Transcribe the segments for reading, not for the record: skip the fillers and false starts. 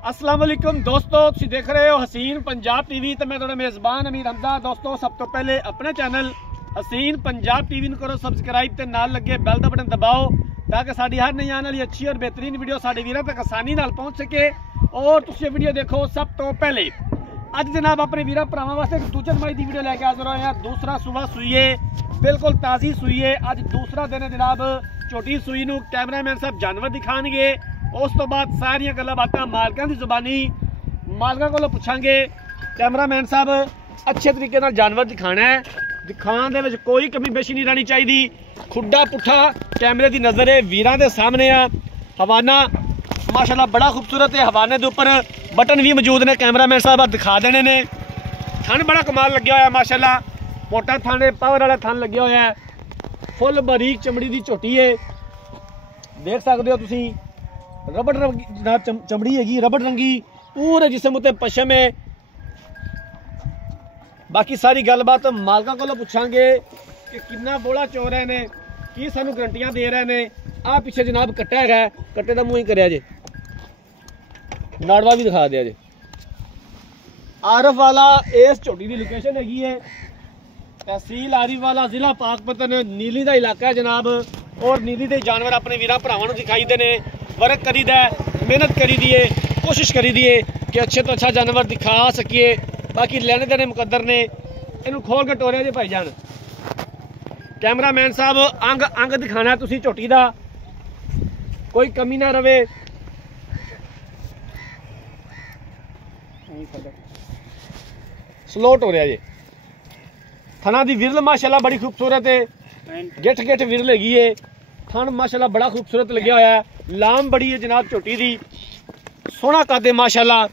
अस्सलाम वालेकुम दोस्तों, तुसीं देख रहे हो हसीन पंजाब टीवी तो मैं तुहाडा मेज़बान अमीर हमजा। दोस्तों सब तो पहले अपने चैनल हसीन पंजाब टीवी नूं करो सबसक्राइब ते नाल लगे बैल दा बटन दबाओ ताकि साडी हर नई आने वाली अच्छी और बेहतरीन वीडियो साडे वीरां तक आसानी नाल पहुंच सके और तुसीं वीडियो देखो सब तो पहले। अज जनाब अपने वीरां भरावां वास्ते एक दूजे नंबर दी वीडियो लैके हाज़र होए हां। दूसरा सूबा सूईए बिल्कुल ताज़ी सूईए। अज दूसरा दिन है जनाब। झोटी सूई नूं कैमरामैन साहब जानवर दिखाणगे, उस तो बाद सारियां गल्लां बातां मालकां दी ज़ुबानी मालकां कोलों पुछांगे। कैमरामैन साहब अच्छे तरीके नाल जानवर दिखाना है, दिखाण दे विच कोई कमी बेशी नहीं रहनी चाहिए। खुड्डा पुट्ठा कैमरे दी नज़र है वीरां दे सामने आ। हवाना माशाल्लाह बड़ा खूबसूरत है, हवाने दे उपर बटन भी मौजूद ने, कैमरामैन साहब दिखा देने ने। थन बड़ा कमाल लग्या होया माशाल्लाह, मोटा थन है, पावर वाला थन लग्या होया है, फुल बारीक चमड़ी दी झोटी है। देख सकते हो तुसीं रबड़ चमड़ी हैगी, रबड़ रंगी पूरे जिसम उत्ते पशम है। बाकी सारी गलबात मालकां कोलों पुछांगे कि कितना बोला चो रहे ने, की सानू गारंटियां दे रहे ने। आ पिछे जनाब कट्टा है, कट्टे का मुँह ही करया जे, नाड़वा भी दिखा दिया जे। आरफ वाला इस झोटी की लोकेशन हैगी है, तहसील आरिफ वाला, जिला पाकपतन, नीली का इलाका है जनाब। और नीली के जानवर अपने वीरां भरावां दिखाई देने, वर्क करी दा, मेहनत करी दिए, कोशिश करी दिए कि अच्छे तो अच्छा जानवर दिखा सकिए। बाकी लेने देने मुकद्दर ने, इनू खोल के टोरिया जे भाईजान। कैमरामैन साहब अंग अंग दिखाना तुसी झोटी दा, कोई कमी ना रवे। स्लो टोरिया जे। थना दी विरल माशाल्लाह बड़ी खूबसूरत है, गिठ गिठ विरल हैगी है। थन माशाल्लाह बड़ा खूबसूरत लग्या होया है, लाम बड़ी है जनाब झोटी दी, सोहना कद है माशाल्लाह।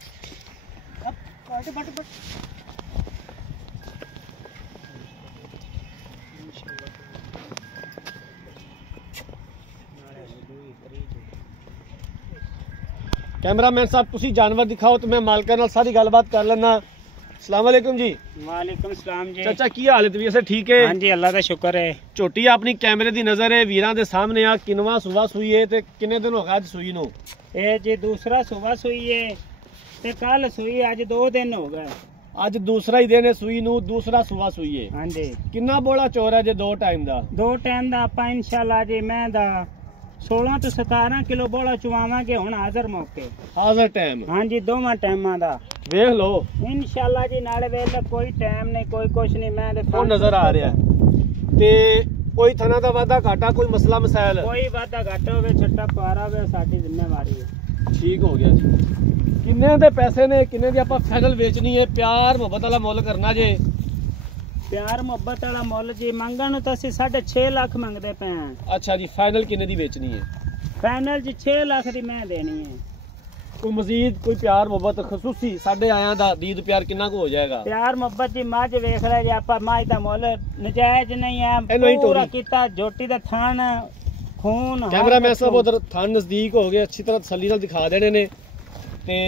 कैमरामैन साहब तुसी जानवर दिखाओ तो मैं मालका नाल सारी गलबात कर लेना। अस्सलाम वालेकुम जी। वालेकुम सलाम जी। चाचा की हालत भी ऐसे ठीक है? हाँ जी अल्लाह का शुक्र है। झोटी अपनी कैमरे दी नजर है, वीरां दे सामने आ। किनवा सुबह सुई है ते किन्ने दिन हो गए अज सुई नूं? ये जी दूसरा सुबह सुई है ते कल सुई, अज 2 दिन हो गए। अज दूसरा ही दिन है सुई नूं, दूसरा सुबह सुई है। हाँ जी। किन्ना बोला चोर है जे 2 टाइम दा? 2 टाइम दा आपां इंशाल्लाह जी मैं दा 16 तो 17 किलो बोला चुवावांगे हुण हाज़र मौके। हाज़र टाइम? हाँ जी, दोवां टाइमां दा वेख लो इंशाल्लाह जी। नाले वेले कोई टाइम नहीं, कोई कुछ नहीं, मैं दे वो नजर आ रहा है। ते कोई थना दा वादा घाटा, कोई मसला मसाइल? कोई वादा घाटा होवे, छट्टा पारा होवे, साडी जिम्मेवारी है। ठीक हो गया जी। किन्ने दे पैसे ने, किन्ने दी आपां फाइनल बेचनी है? प्यार मोहब्बत वाला मुल करना जे। प्यार मुहब्बत वाला मुल जी मंगण तो असीं 6.5 लाख मंगदे पे हैं। अच्छा जी, फाइनल किन्ने दी बेचनी है? फाइनल जी 6 लाख दी मैं देनी है। कोई मजीद कोई प्यार मोहब्बत खसूसी साढ़े आया दा दीद प्यार कितना को हो जाएगा? प्यार मोहब्बत जी मज वेख ले जी, आपां मज दा मुल नजायज नहीं है, पूरा कीता। झोटी दा थान खून। कैमरामैन साहब उधर थान नजदीक हो गए, अच्छी तरह तसल्ली नाल दिखा देने ने ते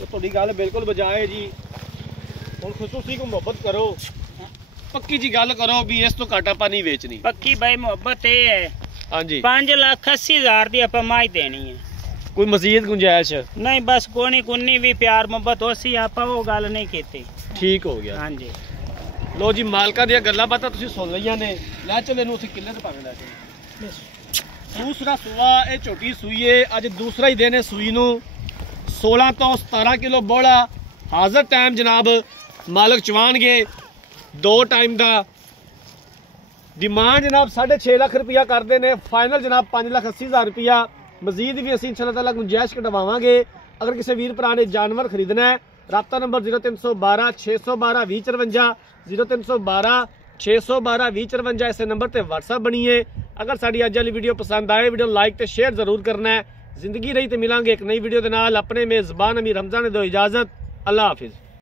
तुहाडी गल बिल्कुल बजाए जी। हुण खसूसी को मोहब्बत करो, पक्की जी गल करो भी इस तो घट आपां नहीं बेचनी। पक्की भाई मोहब्बत ये है। हाँ जी। 5,80,000 दी आपां मज देनी है। कोई मजीद गुंजाइश नहीं? बस कोनी कुन्नी भी प्यार मोहब्बत होसी, आपां वो गल नहीं कीती। ठीक हो गया। हाँ जी। लो जी, मालका दी गल्लां बातां तुसीं सुन लईआं ने। लै चलो इनू असीं किले ते भावें लै चलो। दूसरा सुआ ये झोटी सूई है, अज दूसरा ही दिन है सूई नूं। 16 तो 17 किलो बोला हाज़र टाइम जनाब मालक चवानगे। 2 टाइम दा डिमांड जनाब 6.5 लाख रुपया करते हैं, फाइनल जनाब 5,80,000 रुपया। मजीद भी असीं इंशाअल्लाह ताला गुंजाइश कटवावांगे। अगर किसी वीर भरा ने जानवर खरीदना है, राब्ता नंबर 0312 612 2054, 0312 612 2054 इस नंबर पर व्हाट्सअप बनी है। अगर साड़ी अज वाली वीडियो पसंद आए, वीडियो लाइक तो शेयर जरूर करना है। जिंदगी रही तो मिलांगे एक नई वीडियो के नाल। अपने मेज़बान अमीर हमजा ने दो इजाज़त। अल्लाह हाफिज़।